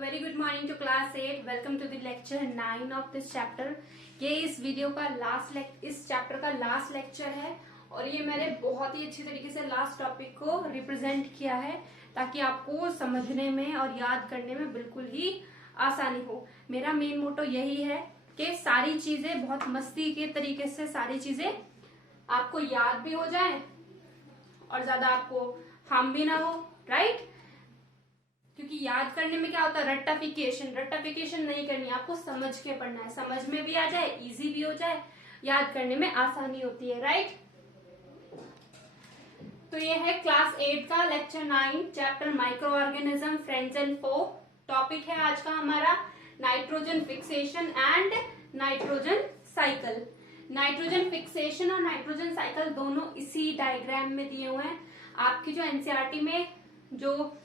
Very good morning to class 8। Welcome to the lecture 9 of this chapter. ये इस video का इस chapter का लास्ट लेक्चर है और ये मैंने बहुत ही अच्छी तरीके से लास्ट टॉपिक को रिप्रेजेंट किया है ताकि आपको समझने में और याद करने में बिल्कुल ही आसानी हो। मेरा मेन मोटो यही है कि सारी चीजें बहुत मस्ती के तरीके से सारी चीजें आपको याद भी हो जाए और ज्यादा आपको हार्म भी ना हो, राइट? क्योंकि याद करने में क्या होता है, रट्टाफिकेशन नहीं करनी, आपको समझ के पढ़ना है, समझ में भी आ जाए, इजी भी हो जाए, याद करने में आसानी होती है, राइट? तो ये है क्लास 8 का lecture 9 chapter microorganism friends and foe. Topic है आज का हमारा nitrogen fixation and nitrogen cycle. Nitrogen fixation और नाइट्रोजन साइकिल दोनों इसी डायग्राम में दिए हुए हैं। आपकी जो एनसीईआरटी में जो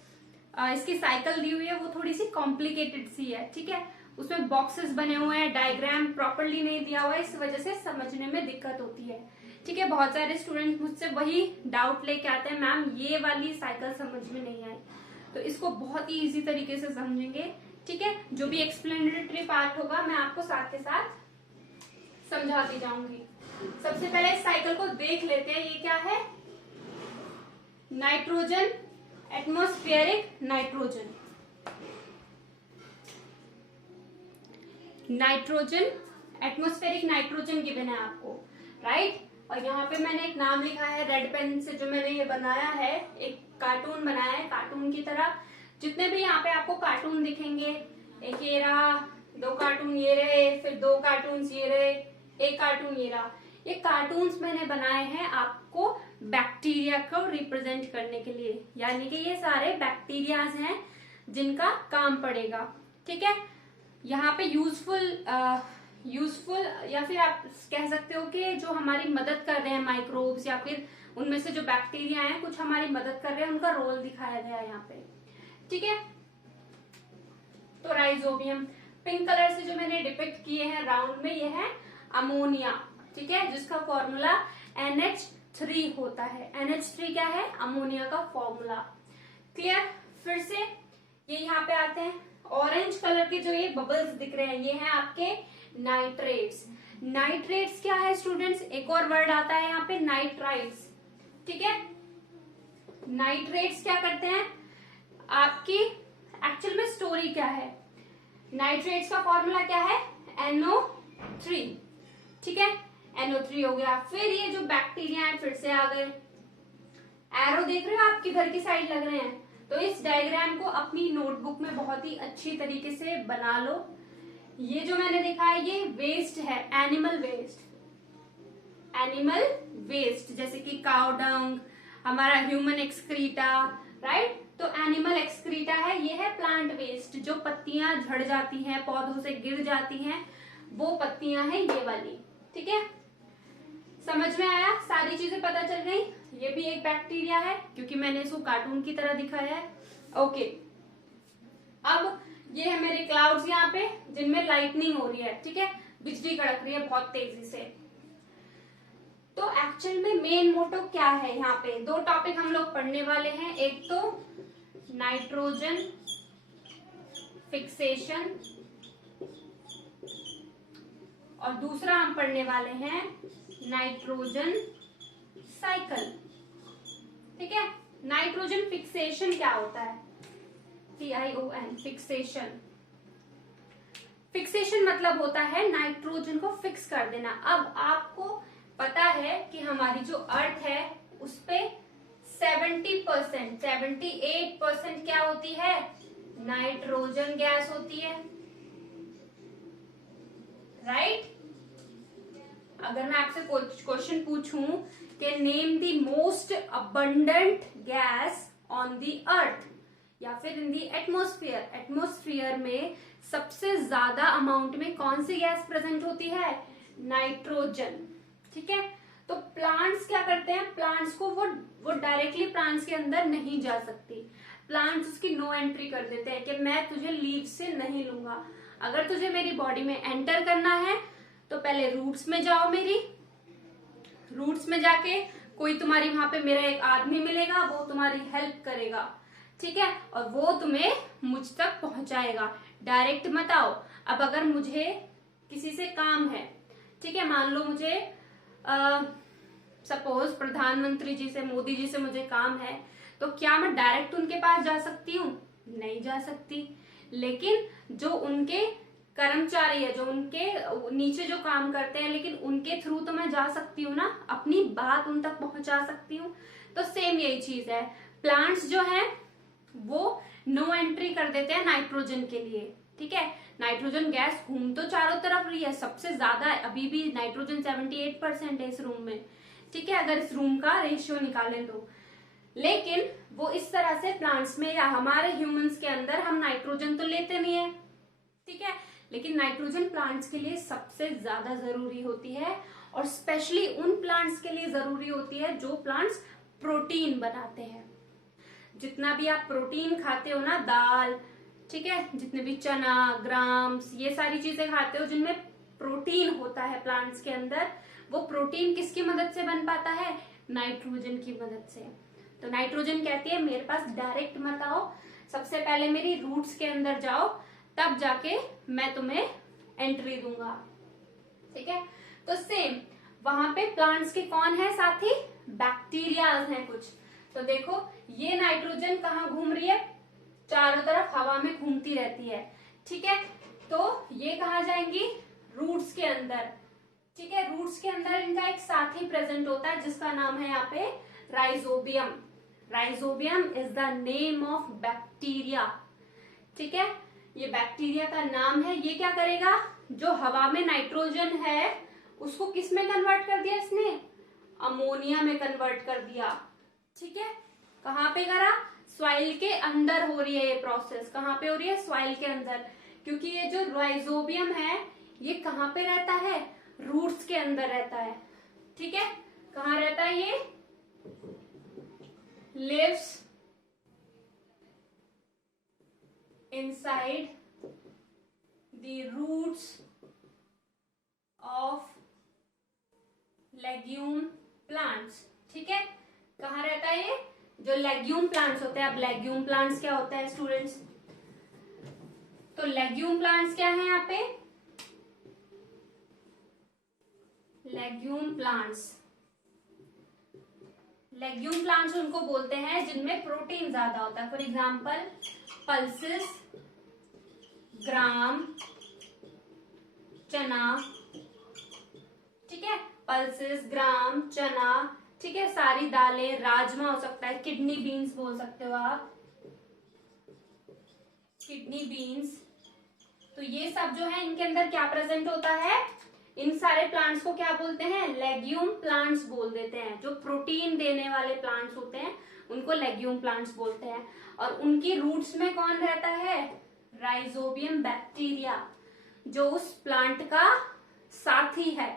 इसकी साइकिल दी हुई है वो थोड़ी सी कॉम्प्लिकेटेड सी है, ठीक है? उसमें बॉक्सेस बने हुए हैं, डायग्राम प्रॉपरली नहीं दिया हुआ है, इस वजह से समझने में दिक्कत होती है, ठीक है? बहुत सारे स्टूडेंट मुझसे वही डाउट लेके आते हैं, मैम ये वाली साइकिल समझ में नहीं आई। तो इसको बहुत ही इजी तरीके से समझेंगे, ठीक है? जो भी एक्सप्लेनेटरी पार्ट होगा मैं आपको साथ के साथ समझाती जाऊंगी। सबसे पहले इस साइकिल को देख लेते हैं। ये क्या है? Nitrogen, atmospheric nitrogen, atmospheric nitrogen given है आपको, राइट? और यहाँ पे मैंने एक नाम लिखा है रेड पेन से, जो मैंने ये बनाया है, एक कार्टून बनाया है कार्टून की तरह। जितने भी यहाँ पे आपको कार्टून दिखेंगे, एक ये रहा, 2 कार्टून ये रहे, फिर 2 कार्टून ये रहे, एक कार्टून ये रहा। ये कार्टून्स मैंने बनाए हैं आपको बैक्टीरिया को रिप्रेजेंट करने के लिए, यानी कि ये सारे बैक्टीरियाज हैं जिनका काम पड़ेगा, ठीक है? यहाँ पे यूजफुल या फिर आप कह सकते हो कि जो हमारी मदद कर रहे हैं माइक्रोब्स, या फिर उनमें से जो बैक्टीरिया हैं कुछ हमारी मदद कर रहे हैं, उनका रोल दिखाया गया है यहाँ पे, ठीक है? तो राइजोबियम पिंक कलर से जो मैंने डिपिक्ट किए हैं राउंड में, ये है अमोनिया, ठीक है? जिसका फॉर्मूला NH3 होता है। NH3 क्या है? अमोनिया का फॉर्मूला। क्लियर? फिर से ये यहाँ पे आते हैं, ऑरेंज कलर के जो ये बबल्स दिख रहे हैं, ये हैं आपके नाइट्रेट्स। नाइट्रेट्स क्या है स्टूडेंट्स? एक और वर्ड आता है यहाँ पे, नाइट्राइट्स, ठीक है? नाइट्रेट्स क्या करते हैं आपकी, एक्चुअल में स्टोरी क्या है? नाइट्रेट्स का फॉर्मूला क्या है? NO3, ठीक है? NO3 हो गया। फिर ये जो बैक्टीरिया है फिर से आ गए, एरो देख रहे हो आप किधर की साइड लग रहे हैं? तो इस डायग्राम को अपनी नोटबुक में बहुत ही अच्छी तरीके से बना लो। ये जो मैंने देखा है ये वेस्ट है, एनिमल वेस्ट, जैसे कि काउ डंग, हमारा ह्यूमन एक्सक्रीटा, राइट? तो एनिमल एक्सक्रीटा है, ये है प्लांट वेस्ट, जो पत्तियां झड़ जाती हैं, पौधों से गिर जाती हैं, वो पत्तियां हैं ये वाली, ठीक है? समझ में आया? सारी चीजें पता चल गई। ये भी एक बैक्टीरिया है क्योंकि मैंने इसको कार्टून की तरह दिखाया है। ओके, अब ये है मेरे क्लाउड्स यहाँ पे जिनमें लाइटनिंग हो रही है, ठीक है? बिजली कड़क रही है बहुत तेजी से। तो एक्चुअल में मेन मोटो क्या है? यहाँ पे 2 टॉपिक हम लोग पढ़ने वाले हैं, एक तो नाइट्रोजन फिक्सेशन और दूसरा हम पढ़ने वाले हैं नाइट्रोजन साइकिल, ठीक है? नाइट्रोजन फिक्सेशन क्या होता है? FION, फिक्सेशन मतलब होता है नाइट्रोजन को फिक्स कर देना। अब आपको पता है कि हमारी जो अर्थ है उस पे 78% क्या होती है? नाइट्रोजन गैस होती है, राइट? अगर मैं आपसे क्वेश्चन पूछूं कि name the most abundant gas on the earth या फिर इन द एटमॉस्फेयर में सबसे ज्यादा अमाउंट में कौन सी गैस प्रेजेंट होती है? नाइट्रोजन, ठीक है? तो प्लांट्स क्या करते हैं? प्लांट्स को वो डायरेक्टली प्लांट्स के अंदर नहीं जा सकती, प्लांट्स उसकी नो एंट्री कर देते हैं कि मैं तुझे लीव से नहीं लूंगा। अगर तुझे मेरी बॉडी में एंटर करना है तो पहले रूट्स में जाओ, मेरी रूट्स में जाके कोई तुम्हारी वहां पे मेरा एक आदमी मिलेगा, वो तुम्हारी हेल्प करेगा, ठीक है, और वो तुम्हें मुझ तक पहुंचाएगा, डायरेक्ट मत आओ। अब अगर मुझे किसी से काम है, ठीक है, मान लो मुझे सपोज प्रधानमंत्री जी से, मोदी जी से मुझे काम है, तो क्या मैं डायरेक्ट उनके पास जा सकती हूँ? नहीं जा सकती। लेकिन जो उनके कर्मचारी है, जो उनके नीचे जो काम करते हैं, लेकिन उनके थ्रू तो मैं जा सकती हूँ ना, अपनी बात उन तक पहुंचा सकती हूँ। तो सेम यही चीज है, प्लांट्स जो है वो नो एंट्री कर देते हैं नाइट्रोजन के लिए, ठीक है। नाइट्रोजन गैस घूम तो चारों तरफ रही है, सबसे ज्यादा अभी भी नाइट्रोजन 78% है इस रूम में, ठीक है, अगर इस रूम का रेशियो निकालें तो। लेकिन वो इस तरह से प्लांट्स में या हमारे ह्यूमंस के अंदर हम नाइट्रोजन तो लेते नहीं है, ठीक है, लेकिन नाइट्रोजन प्लांट्स के लिए सबसे ज्यादा जरूरी होती है, और स्पेशली उन प्लांट्स के लिए जरूरी होती है जो प्लांट्स प्रोटीन बनाते हैं। जितना भी आप प्रोटीन खाते हो ना, दाल, ठीक है, जितने भी चना, ग्राम्स, ये सारी चीजें खाते हो जिनमें प्रोटीन होता है प्लांट्स के अंदर, वो प्रोटीन किसकी मदद से बन पाता है? नाइट्रोजन की मदद से। तो नाइट्रोजन कहती है मेरे पास डायरेक्ट मत आओ, सबसे पहले मेरी रूट्स के अंदर जाओ, तब जाके मैं तुम्हें एंट्री दूंगा, ठीक है। तो सेम वहां पे प्लांट्स के कौन है साथी? बैक्टीरियाज हैं कुछ। तो देखो ये नाइट्रोजन कहाँ घूम रही है? चारों तरफ हवा में घूमती रहती है, ठीक है। तो ये कहाँ जाएंगी? रूट्स के अंदर, ठीक है। रूट्स के अंदर इनका एक साथी प्रेजेंट होता है जिसका नाम है यहाँ पे rhizobium. Rhizobium is the name of bacteria, ठीक है, ये बैक्टीरिया का नाम है। ये क्या करेगा? जो हवा में नाइट्रोजन है उसको किस में कन्वर्ट कर दिया इसने? अमोनिया में कन्वर्ट कर दिया, ठीक है। कहाँ पे करा? सॉइल के अंदर हो रही है ये प्रोसेस। कहाँ पे हो रही है? सॉइल के अंदर, क्योंकि ये जो राइजोबियम है ये कहाँ पे रहता है? रूट्स के अंदर रहता है, ठीक है। कहाँ रहता है ये? Lives inside the roots of legume plants, ठीक है। कहाँ रहता है ये? जो लेग्यूम प्लांट्स होते हैं। अब लेग्यूम प्लांट्स क्या होता है स्टूडेंट्स? तो लेग्यूम प्लांट्स क्या है यहाँ पे? लेग्यूम प्लांट्स, लेग्यूम प्लांट्स उनको बोलते हैं जिनमें प्रोटीन ज्यादा होता है। फॉर एग्जाम्पल पल्सेस, ग्राम, चना, ठीक है, पल्सेस, ग्राम, चना, ठीक है, सारी दालें, राजमा हो सकता है, किडनी बीन्स बोल सकते हो आप, किडनी बीन्स। तो ये सब जो है इनके अंदर क्या प्रेजेंट होता है? इन सारे प्लांट्स को क्या बोलते हैं? लेग्यूम प्लांट्स बोल देते हैं। जो प्रोटीन देने वाले प्लांट्स होते हैं उनको लेग्यूम प्लांट्स बोलते हैं। और उनकी रूट्स में कौन रहता है? राइजोबियम बैक्टीरिया, जो उस प्लांट का साथी है,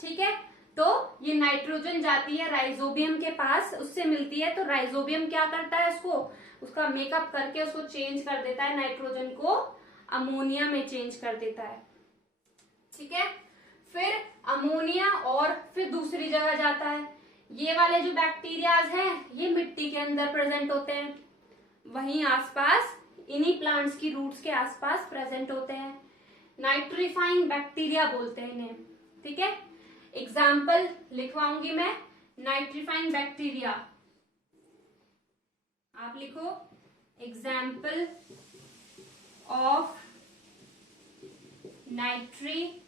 ठीक है। तो ये नाइट्रोजन जाती है राइजोबियम के पास, उससे मिलती है, तो राइजोबियम क्या करता है? उसको, उसका मेकअप करके उसको चेंज कर देता है, नाइट्रोजन को अमोनिया में चेंज कर देता है, ठीक है। फिर अमोनिया और फिर दूसरी जगह जाता है। ये वाले जो बैक्टीरियाज हैं ये मिट्टी के अंदर प्रेजेंट होते हैं, वहीं आसपास इन्हीं प्लांट्स की रूट्स के आसपास प्रेजेंट होते हैं। नाइट्रीफाइंग बैक्टीरिया बोलते हैं इन्हें, ठीक है। एग्जाम्पल लिखवाऊंगी मैं, नाइट्रीफाइंग बैक्टीरिया आप लिखो, एग्जाम्पल ऑफ नाइट्रीफाइंग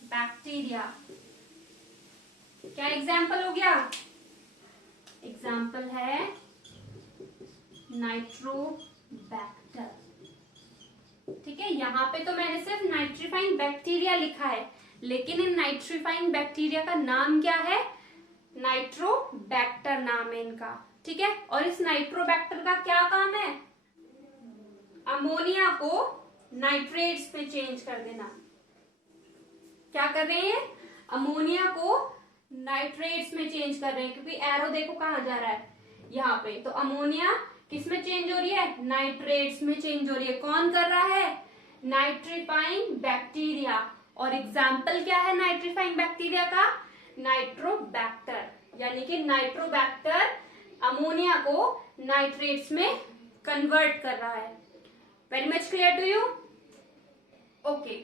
बैक्टीरिया। क्या एग्जाम्पल हो गया? एग्जाम्पल है नाइट्रोबैक्टर, ठीक है। यहाँ पे तो मैंने सिर्फ नाइट्रीफाइंग बैक्टीरिया लिखा है, लेकिन इन नाइट्रीफाइंग बैक्टीरिया का नाम क्या है? नाइट्रोबैक्टर नाम है इनका, ठीक है। और इस नाइट्रोबैक्टर का क्या काम है? अमोनिया को नाइट्रेट्स में चेंज कर देना। क्या कर रहे हैं? अमोनिया को नाइट्रेट्स में चेंज कर रहे हैं, क्योंकि एरो देखो कहाँ जा रहा है, यहाँ पे। तो अमोनिया किस में चेंज हो रही है? नाइट्रेट्स में चेंज हो रही है। कौन कर रहा है? Nitrifying bacteria. और एग्जाम्पल क्या है नाइट्रीफाइंग बैक्टीरिया का? नाइट्रोबैक्टर। यानी कि नाइट्रोबैक्टर अमोनिया को नाइट्रेट्स में कन्वर्ट कर रहा है। Very much clear to you? Okay,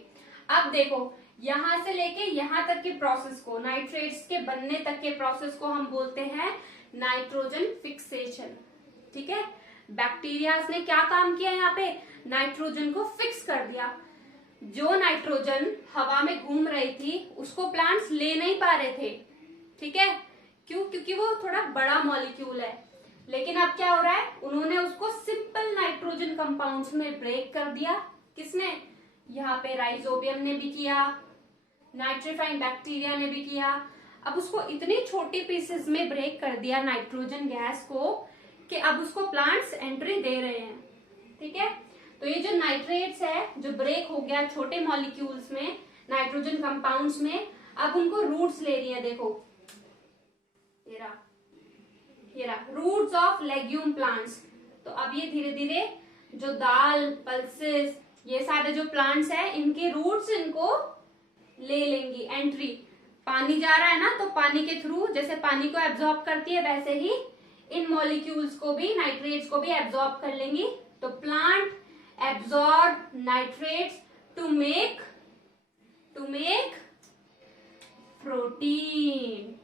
अब देखो यहां से लेके यहां तक के प्रोसेस को, नाइट्रेट्स के बनने तक के प्रोसेस को हम बोलते हैं नाइट्रोजन फिक्सेशन। ठीक है, बैक्टीरियाज ने क्या काम किया यहाँ पे, नाइट्रोजन को फिक्स कर दिया। जो नाइट्रोजन हवा में घूम रही थी उसको प्लांट्स ले नहीं पा रहे थे। ठीक है, क्यों? क्योंकि वो थोड़ा बड़ा मॉलिक्यूल है। लेकिन अब क्या हो रहा है, उन्होंने उसको सिंपल नाइट्रोजन कंपाउंड्स में ब्रेक कर दिया। किसने? यहाँ पे राइजोबियम ने भी किया, नाइट्रीफाइंग बैक्टीरिया ने भी किया। अब उसको इतनी छोटी पीसेस में ब्रेक कर दिया नाइट्रोजन गैस को कि अब उसको प्लांट्स एंट्री दे रहे हैं। ठीक है, तो ये जो नाइट्रेट्स है जो ब्रेक हो गया छोटे मॉलिक्यूल्स में, नाइट्रोजन कंपाउंड्स में, अब उनको रूट्स ले रही है। देखो ये रहा रूट्स ऑफ लेग्यूम प्लांट्स। तो अब ये धीरे धीरे जो दाल, पल्सेस, ये सारे जो प्लांट्स है इनके रूट्स इनको ले लेंगी एंट्री। पानी जा रहा है ना, तो पानी के थ्रू जैसे पानी को एब्जॉर्ब करती है वैसे ही इन मॉलिक्यूल्स को भी, नाइट्रेट्स को भी एब्जॉर्ब कर लेंगी। तो plant absorb nitrates to make protein.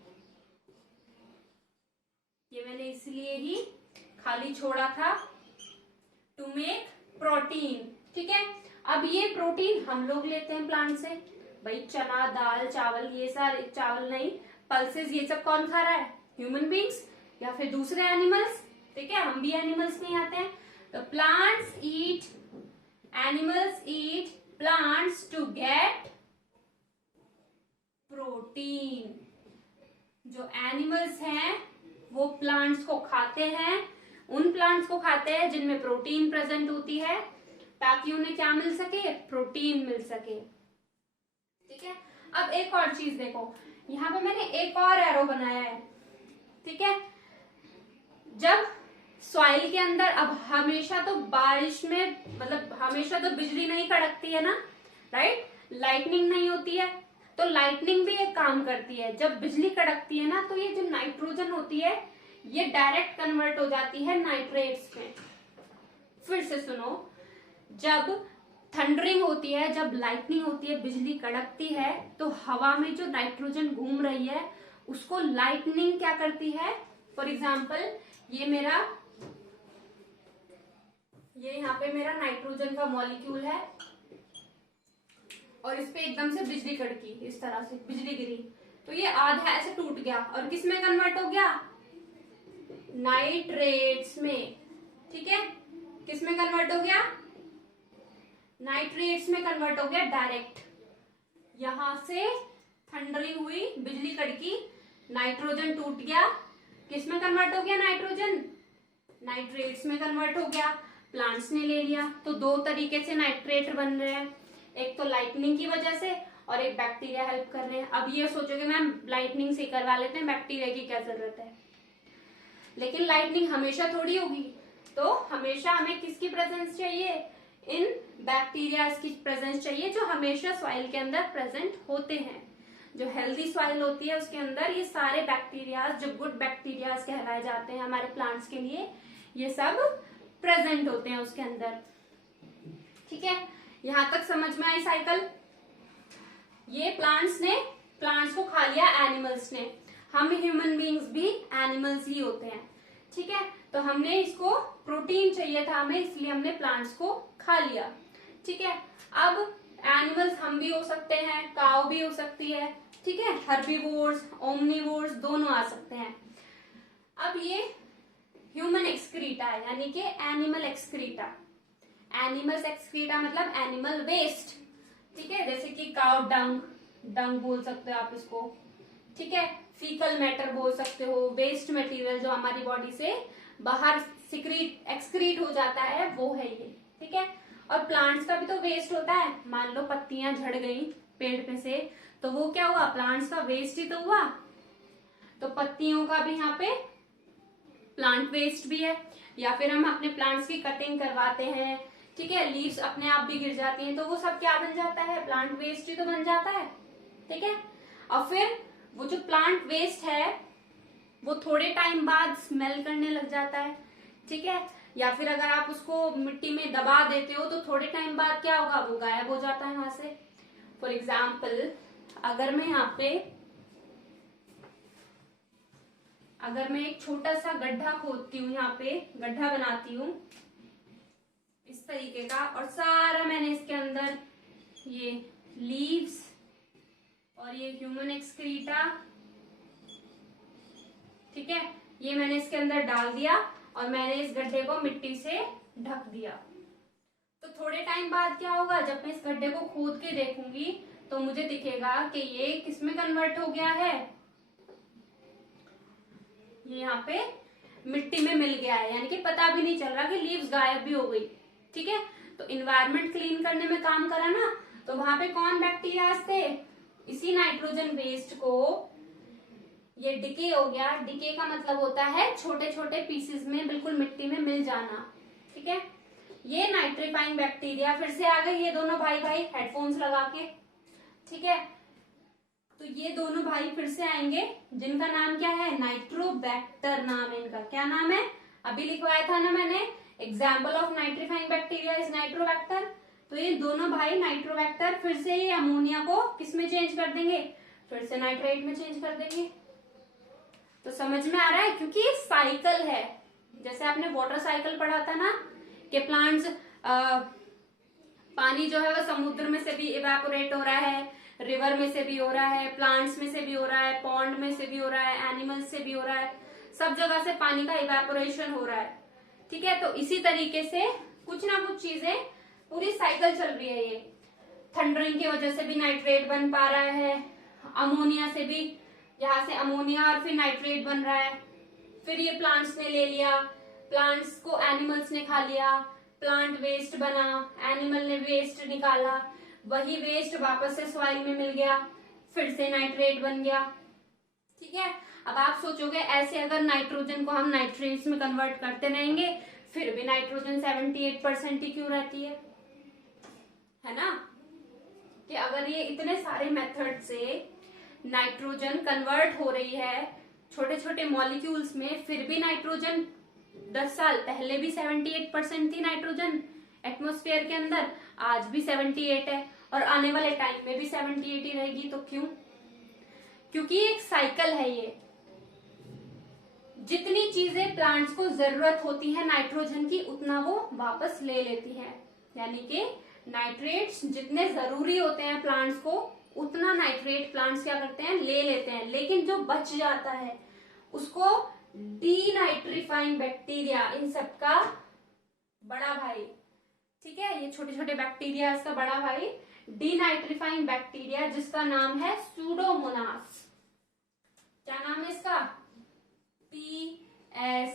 ये मैंने इसलिए ही खाली छोड़ा था, टू मेक प्रोटीन। ठीक है, अब ये प्रोटीन हम लोग लेते हैं प्लांट से। भाई चना, दाल, चावल, ये सारे, चावल नहीं, पल्सेस, ये सब कौन खा रहा है? ह्यूमन बींग्स या फिर दूसरे एनिमल्स। ठीक है, हम भी एनिमल्स में आते हैं। तो plants eat, animals eat plants to get protein. जो एनिमल्स हैं वो प्लांट्स को खाते हैं, उन प्लांट्स को खाते हैं जिनमें प्रोटीन प्रेजेंट होती है, ताकि उन्हें क्या मिल सके? प्रोटीन मिल सके। ठीक है, अब एक और चीज देखो, यहाँ पे मैंने एक और एरो बनाया है। ठीक है, जब सॉइल के अंदर, अब हमेशा तो बारिश में, मतलब हमेशा तो बिजली नहीं कड़कती है ना, राइट? लाइटनिंग नहीं होती है, तो लाइटनिंग भी एक काम करती है। जब बिजली कड़कती है ना, तो ये जो नाइट्रोजन होती है ये डायरेक्ट कन्वर्ट हो जाती है नाइट्रेट्स में। फिर से सुनो, जब थंडरिंग होती है, जब लाइटनिंग होती है, बिजली कड़कती है, तो हवा में जो नाइट्रोजन घूम रही है उसको लाइटनिंग क्या करती है? फॉर एग्जाम्पल ये यहाँ पे मेरा नाइट्रोजन का मॉलिक्यूल है और इस पे एकदम से बिजली कड़की, इस तरह से बिजली गिरी, तो ये आधा ऐसे टूट गया और किस में कन्वर्ट हो गया? नाइट्रेट्स में। ठीक है, किस में कन्वर्ट हो गया? नाइट्रेट्स में कन्वर्ट हो गया डायरेक्ट। यहां से थंडरिंग हुई, बिजली कड़की, नाइट्रोजन टूट गया, किस में कन्वर्ट हो गया? नाइट्रोजन नाइट्रेट्स में कन्वर्ट हो गया, प्लांट्स ने ले लिया। तो दो तरीके से नाइट्रेट बन रहे हैं, एक तो लाइटनिंग की वजह से और एक बैक्टीरिया हेल्प कर रहे हैं। अब ये सोचोगे मैम लाइटनिंग से करवा लेते हैं, बैक्टीरिया की क्या जरूरत है? लेकिन लाइटनिंग हमेशा थोड़ी होगी, तो हमेशा हमें किसकी प्रेजेंस चाहिए? इन बैक्टीरिया की प्रेजेंस चाहिए, जो हमेशा सॉइल के अंदर प्रेजेंट होते हैं। जो हेल्दी सॉइल होती है उसके अंदर ये सारे बैक्टीरियाज, जो गुड बैक्टीरियाज कहलाए जाते हैं हमारे प्लांट्स के लिए, ये सब प्रेजेंट होते हैं उसके अंदर। ठीक है, यहां तक समझ में आई साइकिल? ये प्लांट्स को खा लिया एनिमल्स ने, हम ह्यूमन बीइंग्स भी एनिमल्स ही होते हैं। ठीक है, तो हमने इसको प्रोटीन चाहिए था हमें, इसलिए हमने प्लांट्स को खा लिया। ठीक है, अब एनिमल्स हम भी हो सकते हैं, काऊ भी हो सकती है। ठीक है, हर्बीवोर्स, ओमनीवोर्स दोनों आ सकते हैं। अब ये ह्यूमन एक्सक्रीटा है, यानी कि एनिमल एक्सक्रीटा। एनिमल्स एक्सक्रीटा मतलब एनिमल वेस्ट। ठीक है, जैसे कि काउ डंग बोल सकते हो आप इसको। ठीक है, फीकल मैटर बोल सकते हो, वेस्ट मटेरियल जो हमारी बॉडी से बाहर एक्सक्रीट हो जाता है वो है ये। ठीक है, और प्लांट्स का भी तो वेस्ट होता है। मान लो पत्तियां झड़ गई पेड़ पे से, तो वो क्या हुआ? प्लांट्स का वेस्ट ही तो हुआ। तो पत्तियों का भी यहाँ पे प्लांट वेस्ट भी है। या फिर हम अपने प्लांट्स की कटिंग करवाते हैं, ठीक है, लीव्स अपने आप भी गिर जाती हैं, तो वो सब क्या बन जाता है? प्लांट वेस्ट ही तो बन जाता है। ठीक है, और फिर वो जो प्लांट वेस्ट है वो थोड़े टाइम बाद स्मेल करने लग जाता है, ठीक है। या फिर अगर आप उसको मिट्टी में दबा देते हो तो थोड़े टाइम बाद क्या होगा, वो गायब हो जाता है वहां से। फॉर एग्जाम्पल, अगर मैं एक छोटा सा गड्ढा खोदती हूँ, यहाँ पे गड्ढा बनाती हूँ इस तरीके का, और सारा मैंने इसके अंदर ये लीव्स और ये ह्यूमन एक्सक्रीटा, ठीक है, ये मैंने इसके अंदर डाल दिया और मैंने इस गड्ढे को मिट्टी से ढक दिया। तो थोड़े टाइम बाद क्या होगा, जब मैं इस गड्ढे को खोद के देखूंगी तो मुझे दिखेगा कि ये किसमें कन्वर्ट हो गया है, ये यहाँ पे मिट्टी में मिल गया है, यानी कि पता भी नहीं चल रहा कि लीव्स गायब भी हो गई, ठीक है। तो इन्वायरमेंट क्लीन करने में काम करा ना, तो वहां पे कौन बैक्टीरिया थे, इसी नाइट्रोजन वेस्ट को, ये डिके हो गया, डिके का मतलब होता है छोटे छोटे पीसेस में बिल्कुल मिट्टी में मिल जाना, ठीक है। ये नाइट्रीफाइंग बैक्टीरिया फिर से आ गए, ये दोनों भाई भाई हेडफोन्स लगा के, ठीक है। तो ये दोनों भाई फिर से आएंगे, जिनका नाम क्या है, नाइट्रोबैक्टर नाम है इनका। क्या नाम है, अभी लिखवाया था ना मैंने, example of nitrifying bacteria is Nitrobacter. तो ये दोनों भाई नाइट्रोबैक्टर फिर से ये अमोनिया को किस में चेंज कर देंगे, फिर से नाइट्रेट में चेंज कर देंगे। तो समझ में आ रहा है, क्योंकि ये साइकिल है, जैसे आपने वाटर साइकिल पढ़ा था ना, कि प्लांट्स पानी जो है वो समुद्र में से भी इवेपोरेट हो रहा है, रिवर में से भी हो रहा है, प्लांट्स में से भी हो रहा है, पॉन्ड में से भी हो रहा है, एनिमल्स से भी हो रहा है, सब जगह से पानी का इवेपोरेशन हो रहा है, ठीक है। तो इसी तरीके से कुछ ना कुछ चीजें, पूरी साइकिल चल रही है। ये थंडरिंग की वजह से भी नाइट्रेट बन पा रहा है, अमोनिया से भी, यहाँ से अमोनिया और फिर नाइट्रेट बन रहा है, फिर ये प्लांट्स ने ले लिया, प्लांट्स को एनिमल्स ने खा लिया, प्लांट वेस्ट बना, एनिमल ने वेस्ट निकाला, वही वेस्ट वापस से सॉइल में मिल गया, फिर से नाइट्रेट बन गया, ठीक है। अब आप सोचोगे ऐसे अगर नाइट्रोजन को हम नाइट्रेट्स में कन्वर्ट करते रहेंगे, फिर भी नाइट्रोजन 78% ही क्यों रहती है ना, कि अगर ये इतने सारे मेथड से नाइट्रोजन कन्वर्ट हो रही है छोटे छोटे मॉलिक्यूल्स में, फिर भी नाइट्रोजन 10 साल पहले भी 78% थी नाइट्रोजन एटमॉस्फेयर के अंदर, आज भी 78 है और आने वाले टाइम में भी 78 ही रहेगी। तो क्यों, क्योंकि एक साइकिल है ये, जितनी चीजें प्लांट्स को जरूरत होती है नाइट्रोजन की, उतना वो वापस ले लेती है, यानी कि नाइट्रेट्स जितने जरूरी होते हैं प्लांट्स को, उतना नाइट्रेट प्लांट्स क्या करते हैं, ले लेते हैं। लेकिन जो बच जाता है उसको डीनाइट्रीफाइंग बैक्टीरिया, इन सबका बड़ा भाई, ठीक है, ये छोटे छोटे बैक्टीरिया इसका बड़ा भाई डीनाइट्रीफाइंग बैक्टीरिया, जिसका नाम है सूडोमोनास। क्या नाम है इसका, PSEUDOMONAS,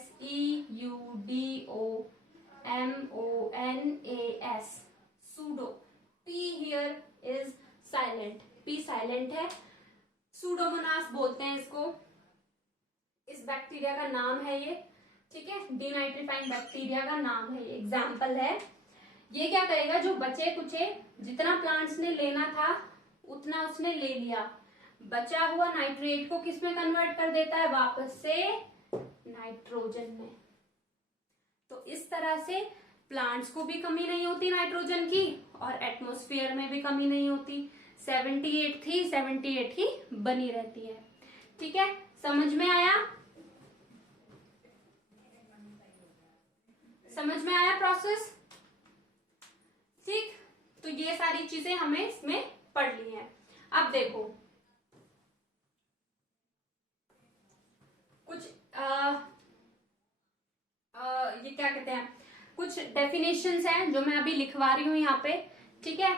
pseudo. P here is silent, P silent है, सूडोमोनास बोलते हैं इसको, इस बैक्टीरिया का नाम है ये, ठीक है, डीनाइट्रीफाइंग बैक्टीरिया का नाम है ये, एग्जाम्पल है। ये क्या करेगा, जो बचे कुचे, जितना प्लांट्स ने लेना था उतना उसने ले लिया, बचा हुआ नाइट्रेट को किस में कन्वर्ट कर देता है, वापस से नाइट्रोजन में। तो इस तरह से प्लांट्स को भी कमी नहीं होती नाइट्रोजन की, और एटमॉस्फेयर में भी कमी नहीं होती, 78 थी 78 ही बनी रहती है, ठीक है। समझ में आया, समझ में आया प्रोसेस, ठीक। तो ये सारी चीजें हमें इसमें पढ़ ली है। अब देखो कुछ ये क्या कहते हैं, कुछ डेफिनेशंस हैं जो मैं अभी लिखवा रही हूं यहाँ पे, ठीक है।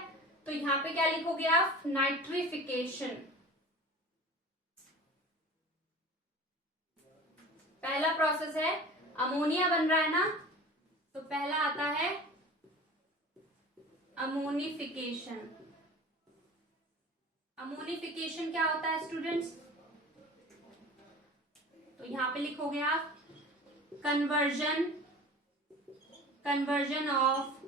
तो यहाँ पे क्या लिखोगे आप, नाइट्रिफिकेशन, पहला प्रोसेस है, अमोनिया बन रहा है ना, तो पहला आता है अमोनिफिकेशन। अमोनिफिकेशन क्या होता है स्टूडेंट्स, तो यहां पे लिखोगे आप conversion of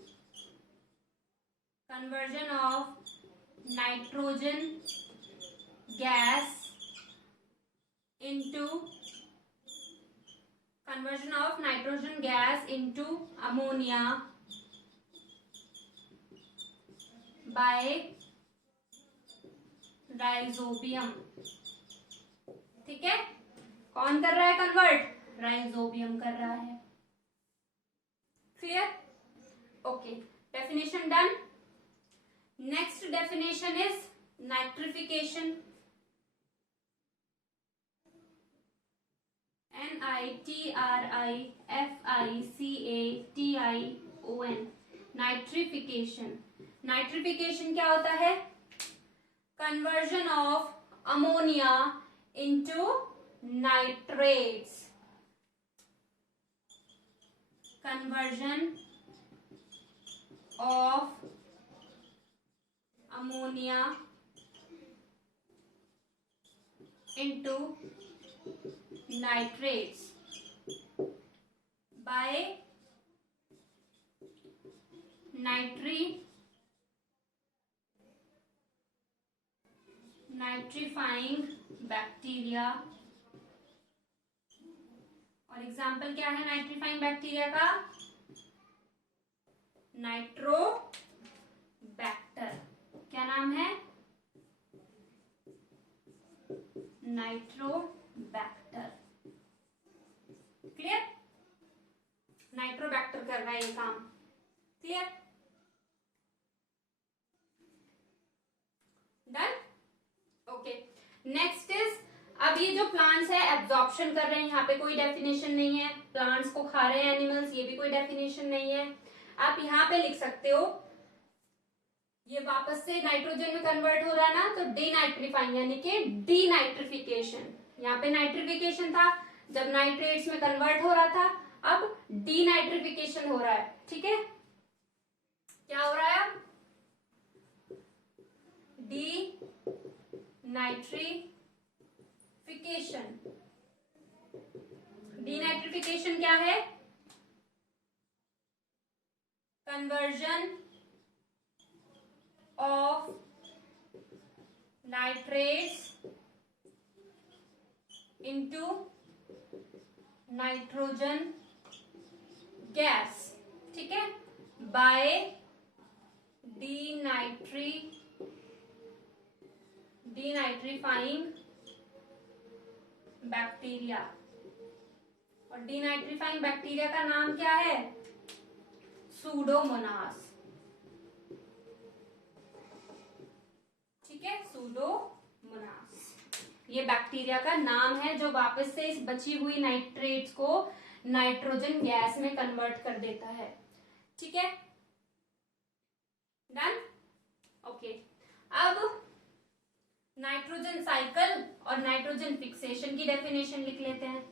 nitrogen gas into conversion of nitrogen gas into ammonia by rhizobium. ठीक है, कौन कर रहा है कन्वर्ट? राइजोबियम कर रहा है। Clear? Okay, definition done. Next definition is nitrification. NITRIFICATION, nitrification. Nitrification क्या होता है? Conversion of ammonia into nitrates. Conversion of ammonia into nitrates by nitrifying bacteria. और एग्जाम्पल क्या है नाइट्रीफाइंग बैक्टीरिया का? नाइट्रोबैक्टर। क्या नाम है? नाइट्रोबैक्टर। क्लियर? नाइट्रोबैक्टर कर रहा है ये काम। Clear? Done. Okay, next is, अब ये जो प्लांट्स है एब्जॉर्प्शन कर रहे हैं, यहाँ पे कोई डेफिनेशन नहीं है। प्लांट्स को खा रहे हैं एनिमल्स, ये भी कोई डेफिनेशन नहीं है। आप यहाँ पे लिख सकते हो, ये वापस से नाइट्रोजन में कन्वर्ट हो रहा है ना, तो डीनाइट्रीफाइंग यानी कि डीनाइट्रिफिकेशन। यहाँ पे नाइट्रिफिकेशन था जब नाइट्रेट्स में कन्वर्ट हो रहा था, अब डीनाइट्रिफिकेशन हो रहा है। ठीक है, क्या हो रहा है अब? डीनाइट्रिफिकेशन। डीनाइट्रिफिकेशन क्या है? Conversion of nitrates into nitrogen gas। ठीक है, by denatrifying बैक्टीरिया। और डीनाइट्रीफाइंग बैक्टीरिया का नाम क्या है? सूडोमोनास। ठीक है, सूडोमोनास ये बैक्टीरिया का नाम है जो वापस से इस बची हुई नाइट्रेट्स को नाइट्रोजन गैस में कन्वर्ट कर देता है। ठीक है, डन। ओके, अब नाइट्रोजन साइकिल और नाइट्रोजन फिक्सेशन की डेफिनेशन लिख लेते हैं।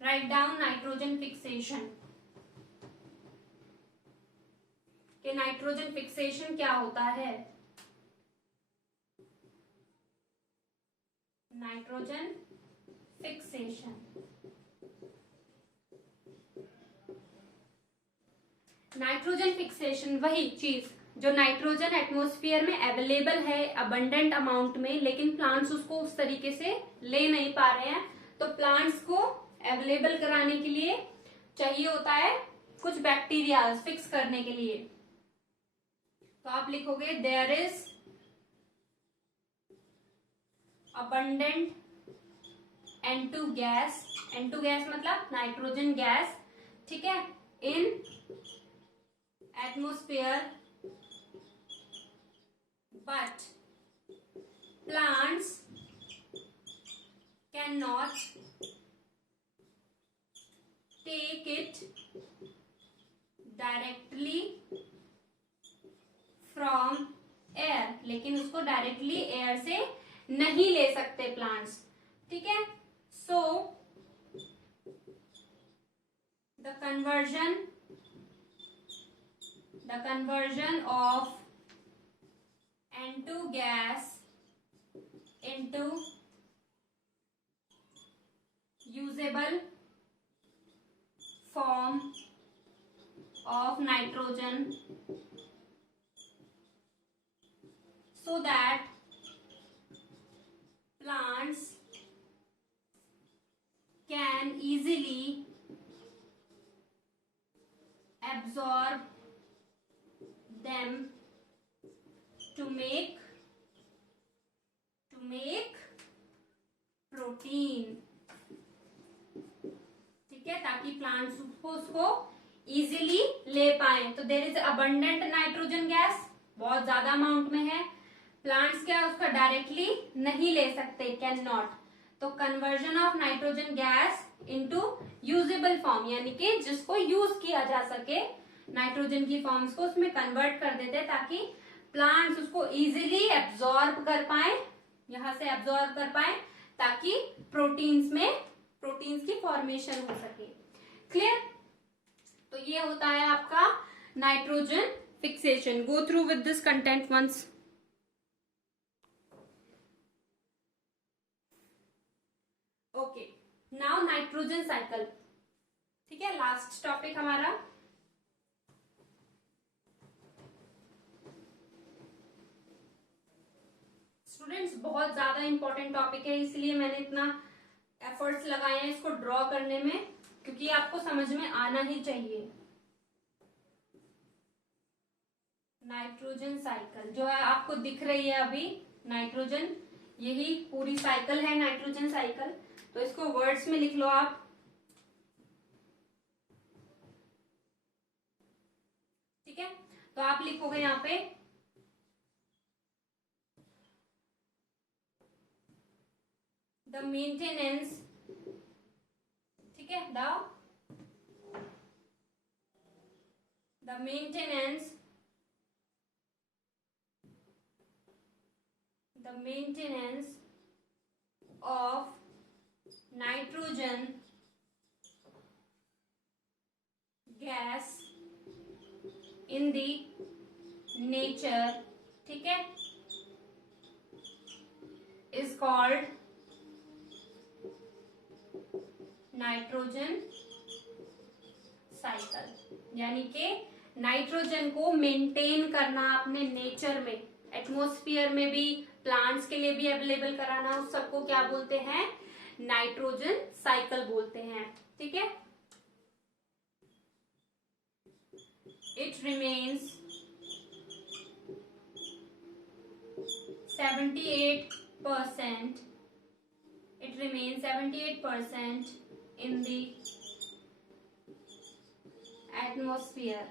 Write down nitrogen fixation. कि नाइट्रोजन फिक्सेशन क्या होता है? नाइट्रोजन फिक्सेशन, नाइट्रोजन फिक्सेशन वही चीज जो नाइट्रोजन एटमॉस्फेयर में अवेलेबल है अबंडेंट अमाउंट में, लेकिन प्लांट्स उसको उस तरीके से ले नहीं पा रहे हैं। तो प्लांट्स को अवेलेबल कराने के लिए चाहिए होता है कुछ बैक्टीरिया फिक्स करने के लिए। तो आप लिखोगे there is abundant N2 gas. N2 gas मतलब नाइट्रोजन गैस। ठीक है, in atmosphere but plants can not take it directly from air. लेकिन उसको डायरेक्टली एयर से नहीं ले सकते प्लांट्स। ठीक है, so the conversion of N2 gas into usable form of nitrogen so that plants can plants उसको इजीली ले पाए। तो there is abundant nitrogen gas, बहुत ज्यादा अमाउंट में है, प्लांट्स क्या उसका डायरेक्टली नहीं ले सकते, कैन नॉट। तो conversion of nitrogen gas into usable form, यानी कि जिसको यूज किया जा सके, नाइट्रोजन की फॉर्म्स को उसमें कन्वर्ट कर देते हैं ताकि प्लांट्स उसको इजीली एब्जॉर्ब कर पाए, यहां से एब्जॉर्ब कर पाए, ताकि प्रोटीन्स की फॉर्मेशन हो सके। क्लियर? तो ये होता है आपका nitrogen fixation. Go through with this content once. Okay, now nitrogen cycle. ठीक है, लास्ट टॉपिक हमारा। स्टूडेंट्स बहुत ज्यादा इंपॉर्टेंट टॉपिक है, इसलिए मैंने इतना एफर्ट्स लगाए हैं इसको ड्रॉ करने में, क्योंकि आपको समझ में आना ही चाहिए। नाइट्रोजन साइकिल जो है आपको दिख रही है अभी, नाइट्रोजन, यही पूरी साइकिल है नाइट्रोजन साइकिल। तो इसको वर्ड्स में लिख लो आप। ठीक है, तो आप लिखोगे यहां पे द मेंटेनेंस, ठीक है, the maintenance of nitrogen gas in the nature, ठीक है, इज कॉल्ड नाइट्रोजन साइकिल। यानी कि नाइट्रोजन को मेंटेन करना अपने नेचर में, एटमॉस्फेयर में भी, प्लांट्स के लिए भी अवेलेबल कराना, उस सबको क्या बोलते हैं? नाइट्रोजन साइकिल बोलते हैं। ठीक है, it remains 78%, it remains 78% in the atmosphere।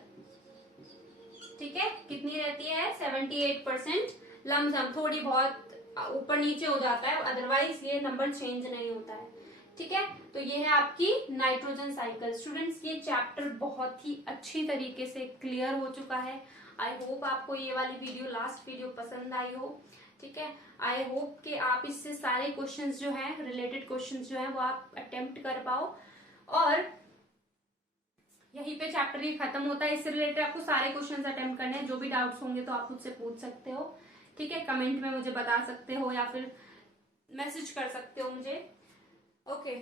ठीक है, कितनी रहती है? 78%, लमसम थोड़ी बहुत ऊपर नीचे हो जाता है, अदरवाइज ये नंबर चेंज नहीं होता है। ठीक है, तो ये है आपकी नाइट्रोजन साइकिल। स्टूडेंट्स, ये चैप्टर बहुत ही अच्छी तरीके से क्लियर हो चुका है। आई होप आपको ये वाली वीडियो, लास्ट वीडियो पसंद आई हो। ठीक है, आई होप कि आप इससे सारे क्वेश्चंस जो हैं, रिलेटेड क्वेश्चंस जो हैं, वो आप अटेम्प्ट कर पाओ। और यहीं पे चैप्टर ये खत्म होता है। इससे रिलेटेड आपको सारे क्वेश्चंस अटेम्प्ट करने हैं। जो भी डाउट्स होंगे तो आप मुझसे पूछ सकते हो। ठीक है, कमेंट में मुझे बता सकते हो या फिर मैसेज कर सकते हो मुझे। ओके,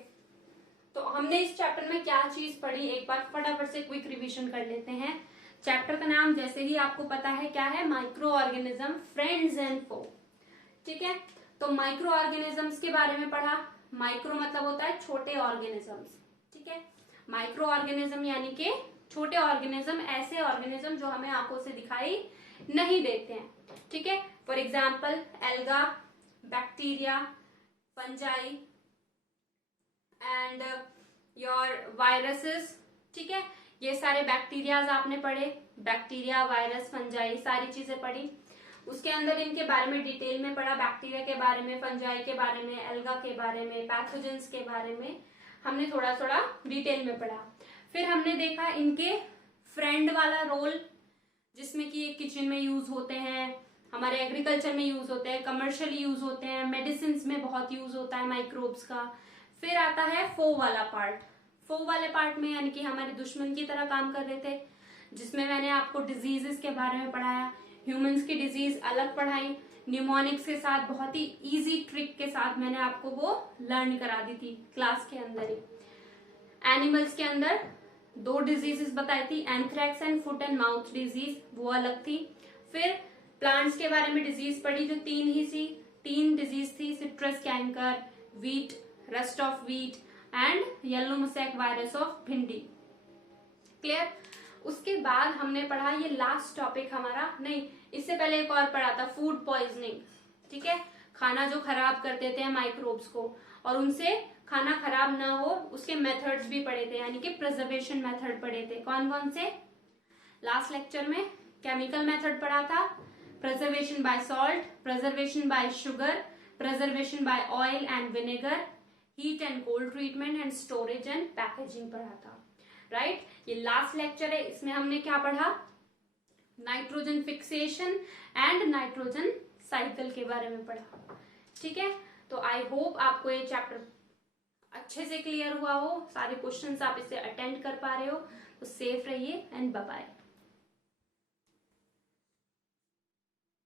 तो हमने इस चैप्टर में क्या चीज पढ़ी, एक बार फटाफट से क्विक रिवीजन कर लेते हैं। चैप्टर का नाम जैसे ही आपको पता है क्या है? माइक्रो ऑर्गेनिज्म, फ्रेंड्स एंड फो। ठीक है, तो माइक्रो ऑर्गेनिजम्स के बारे में पढ़ा। माइक्रो मतलब होता है छोटे ऑर्गेनिजम्स। ठीक है, माइक्रो ऑर्गेनिज्म यानी कि छोटे ऑर्गेनिज्म, ऐसे ऑर्गेनिज्म जो हमें आंखों से दिखाई नहीं देते हैं। ठीक है, for example alga, bacteria, fungi and your viruses. ठीक है, ये सारे बैक्टीरियाज आपने पढ़े, बैक्टीरिया, वायरस, फंजाई, सारी चीजें पढ़ी। उसके अंदर इनके बारे में डिटेल में पढ़ा, बैक्टीरिया के बारे में, फंजाई के बारे में, एल्गा के बारे में, पैथोजेंस के बारे में हमने थोड़ा थोड़ा डिटेल में पढ़ा। फिर हमने देखा इनके फ्रेंड वाला रोल, जिसमें कि ये किचन में यूज होते हैं, हमारे एग्रीकल्चर में यूज होते हैं, कमर्शियली यूज होते हैं, मेडिसिन में बहुत यूज होता है माइक्रोब्स का। फिर आता है फो वाला पार्ट। फो वाले पार्ट में यानी कि हमारे दुश्मन की तरह काम कर रहे थे, जिसमें मैंने आपको डिजीजेस के बारे में पढ़ाया, ह्यूमंस की डिजीज अलग पढ़ाई, न्यूमोनिक्स के साथ बहुत ही इजी ट्रिक के साथ मैंने आपको वो लर्न करा दी थी क्लास के अंदर ही। एनिमल्स के अंदर 2 डिजीजेस बताई थी, anthrax and foot and mouth disease, वो अलग थी। फिर प्लांट्स के बारे में डिजीज पढ़ी जो 3 डिजीज थी, citrus canker, wheat, rust of wheat and yellow mosaic virus of भिंडी। क्लियर? उसके बाद हमने पढ़ा, ये लास्ट टॉपिक हमारा, नहीं इससे पहले एक और पढ़ा था, फूड पॉइजनिंग। ठीक है, खाना जो खराब कर देते हैं माइक्रोब्स को और उनसे खाना खराब ना हो उसके मेथड्स भी पढ़े थे, यानी कि प्रिजर्वेशन मेथड पढ़े थे। कौन कौन से? लास्ट लेक्चर में केमिकल मेथड पढ़ा था, preservation by salt, preservation by sugar, preservation by oil and vinegar, heat and cold treatment and storage and packaging पढ़ा था, राइट। ये लास्ट लेक्चर है, इसमें हमने क्या पढ़ा? Nitrogen fixation and nitrogen cycle के बारे में पढ़ा, ठीक है। तो आई होप आपको ये चैप्टर अच्छे से क्लियर हुआ हो, सारे क्वेश्चंस आप इसे अटेंड कर पा रहे हो। तो सेफ रहिए एंड बाय बाय।